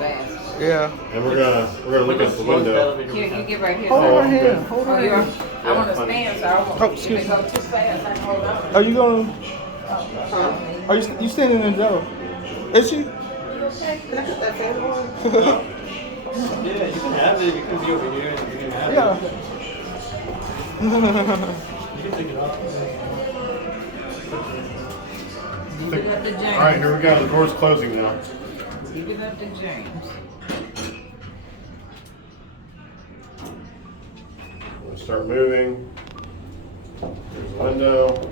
fast. Yeah. And we're gonna look at the window. You get right here. Hold so- her hand. Hold her Oh, you're, hand. I want to stand, so I won't. Oh, If excuse it goes too fast, I can hold on. Are you going? Are you standing in Joe? Is she? Yeah, you can have it. You can be over here and you can have Yeah. it. You can take it off. Give it up to James. All right, here we go. The door's closing now. Give it up to James. We'll start moving. There's the window.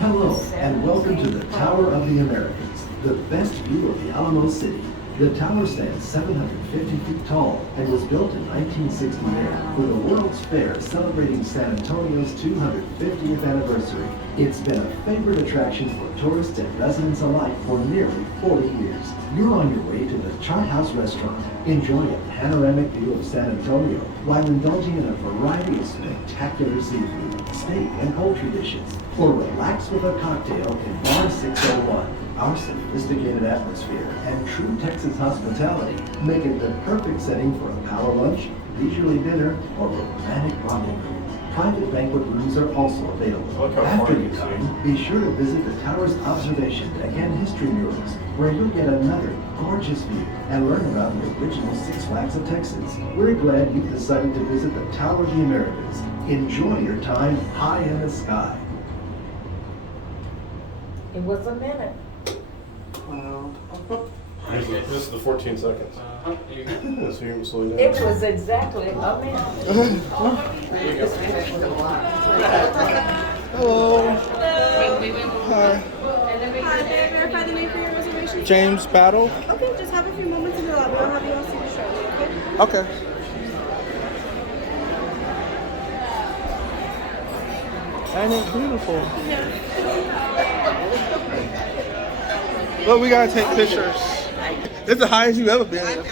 Hello, and welcome to the Tower of the Americas, the best view of the Alamo City. The tower stands 750 feet tall and was built in 1968 for the World's Fair celebrating San Antonio's 250th anniversary. It's been a favorite attraction for tourists and residents alike for nearly 40 years. You're on your way to the Chart House Restaurant. Enjoy a panoramic view of San Antonio while indulging in a variety of spectacular seafood, steak, and poultry dishes. Or relax with a cocktail in Bar 601. Our sophisticated atmosphere and true Texas hospitality make it the perfect setting for a power lunch, leisurely dinner, or romantic rendezvous. Private banquet rooms are also available. Look how After far you you can dine, be sure to visit the tower's observation deck and history murals, where you'll get another gorgeous view and learn about the original Six Flags of Texas. We're glad you've decided to visit the Tower of the Americas. Enjoy your time high in the sky. It was a minute. This is the 14 seconds. So you can slow down. It was exactly a minute. Hello. Hi. Hi, may I verify the name for your reservation? James Battle. Okay, just have a few moments in the lobby. I'll have you all seated shortly, okay? Okay. Ain't it beautiful? Look, we gotta take pictures. This is the highest you've ever been.